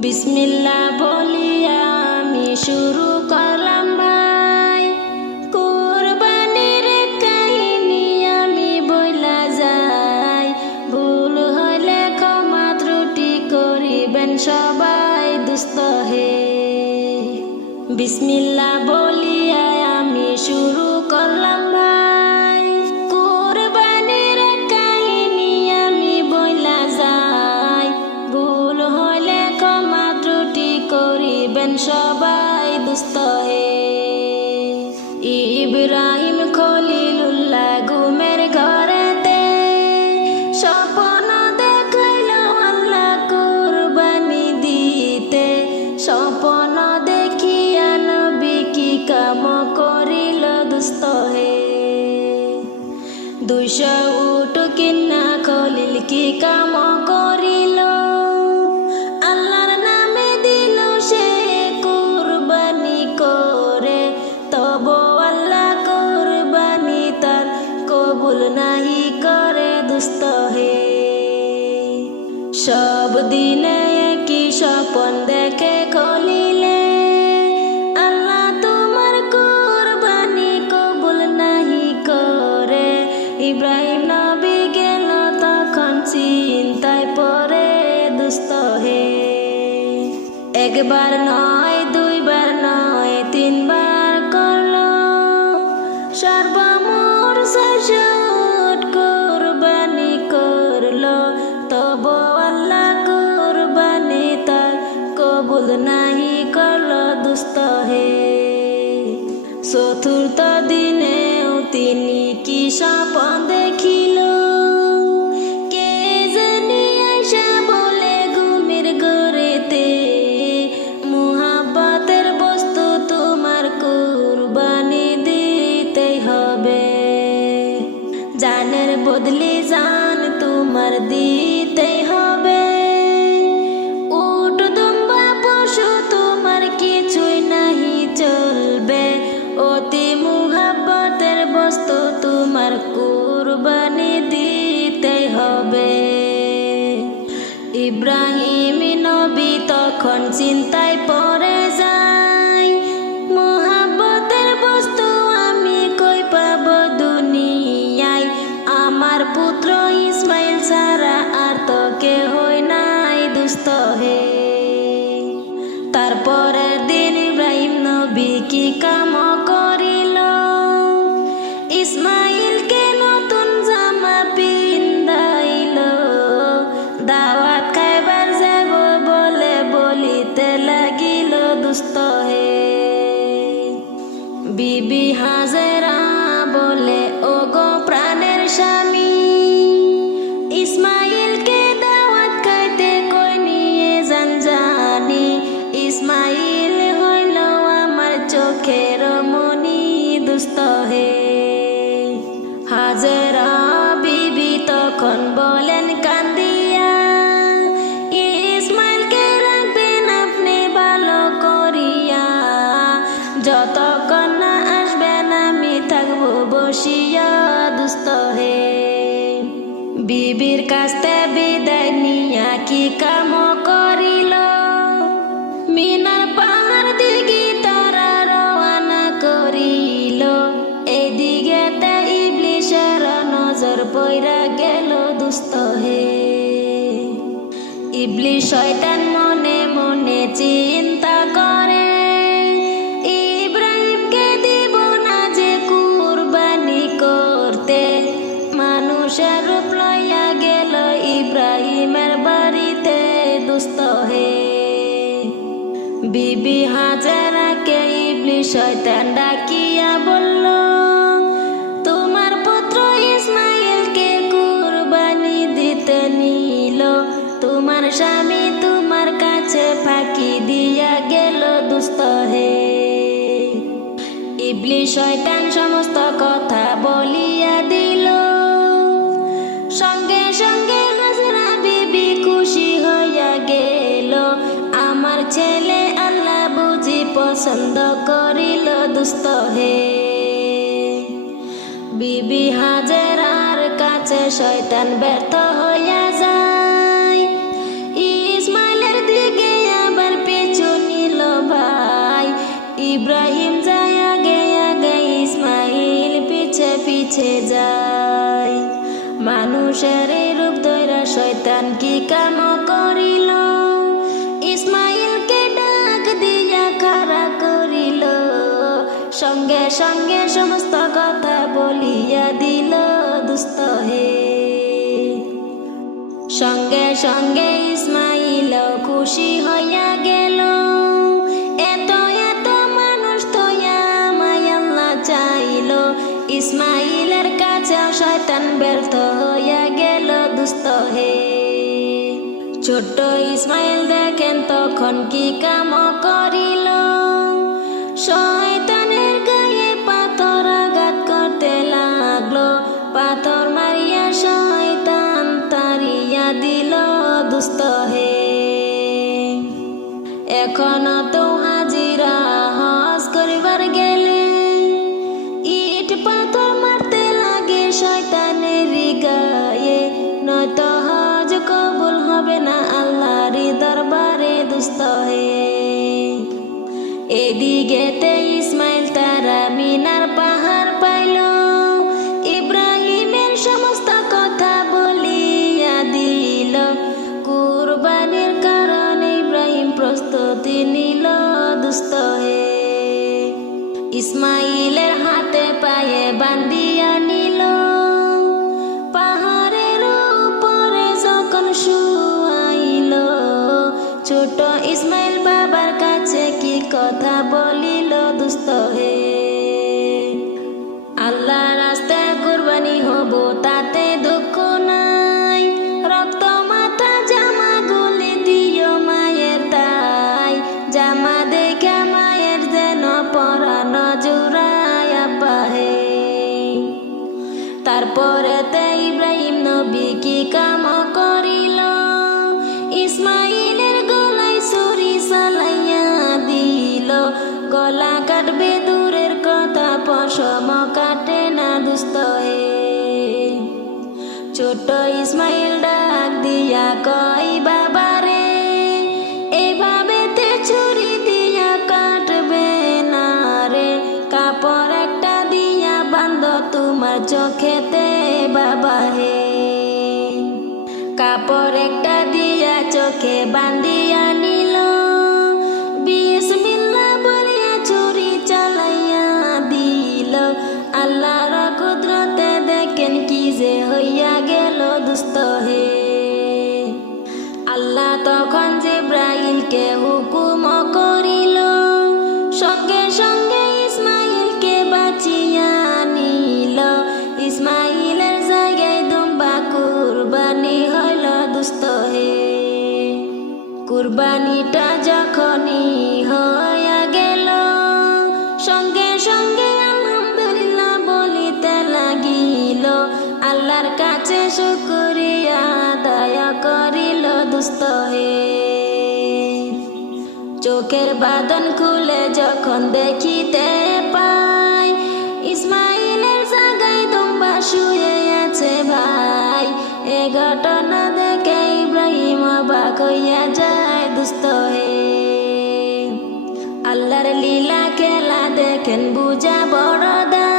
বিসমিল্লা বলিয়া আমি শুরু করলাম ভাই। কোরবানির কাহিনী আমি বইলা যাই। ভুল হলে ক্ষমা ত্রুটি করিবেন সবাই দুস্থ হে। বিসমিল্লা বলিয়া আমি শুরু করলাম দুস্থ হে। দুইশো উঠ কিনা খলিল কি কাম করিল? আল্লাহর নামে দিল সে কুরবানি করে। তব আল্লাহ কুরবানি তার কবুল নাহি চিন্তায় পরে দুস্থ হে। একবার নয়, দুইবার নয়, তিনবার করল। সর্বমোর সাজট কোরবানি করল। তব আল্লাহ কোরবানি তার কবুল নাহি করল, দুস্থ হে। চতুর্থ দিনেও তিনি কি স্বপন বিবির কাছতে বিদায় নিয়া কি কাম করিল? মিনার পাহাড় দিকে তারা রওয়ানা করিল? এদিকে তে ইবলিশের নজর পইরা গেল দুস্থ হে। ইবলিশ শয়তান মনে মনে চিন্তা বিবি হাজারাকে ইবলিশ শয়তান ডাকিয়া বলল, তোমার পুত্র ইসমাইলকে কুরবানি দিতে নিল। তোমার স্বামী তোমার কাছে ফাঁকি দিয়া গেল, দুস্থ হে। ইবলি শয়তান সমস্ত কথা বলিয়া সুস্থ হে। বিবি হাজেরার কাছে শয়তান ব্যর্থ হইয়া যায়। ইসমাইলের দিকে আবার পিছু নিল ভাই। ইব্রাহিম যায়া গেয়া গাই ইসমাইল পিছে পিছে যায়। মানুষের রূপ দৈরা শয়তান কি কাম করিল? সঙ্গে সমস্ত কথা বলিয়া দিল, দুস্থ হে। সঙ্গে সঙ্গে ইসমাইল খুশি হইয়া গেল। এত এত মানুষ তোয়া মায়াল্লা চাইল। ইসমাইলের কাছে শয়তান ব্যর্থ হইয়া গেল, দুস্থ হে। ছোট্ট ইসমাইল দেখেন তখন কি কাম করিল। শয়তানের দুস্থ হে। এখনও তো হাজিরা হজ করিবার গেলে ইট পাথর মারতে লাগে শয়তানের গায়ে। নয়তো হজ কবুল হবে না আল্লাহর দরবারে দুস্থ হে। এদিকেতে ইসমাইলের হাতে পায়ে বান্দিয়া নিল। পাহাড়ের উপরে যখন শুয়াইল, ছোট ইসমাইল বাবার কাছে কি কথা বলিল দুস্থ কাম করিল। ইসমাইলের গলায় গলা কাটবে দূরের কথা, পশম কাটে না দুস্ত ছোট ইসমাইল ডাক দিয়া কই কাপড় একটা দিয়া চোখে বান্ধিয়া কুরবানিটা যখনই হইয়া গেল, সঙ্গে সঙ্গে আলহামদুলিল্লাহ বলিতে লাগিল, আল্লাহর কাছে শুকরিয়া দয়া করিল দুস্থ হে। চোখের বাদন খুলে যখন দেখিতে পাই, ইসমাইলের জায়গায় দুম্বা শুয়ে আছে ভাই, এ ঘটনা দেখে ইব্রাহিম অবাক হইয়া যায়। দুস্থ আল্লাহর লীলা খেলা দেখেন বুঝা বড় দায়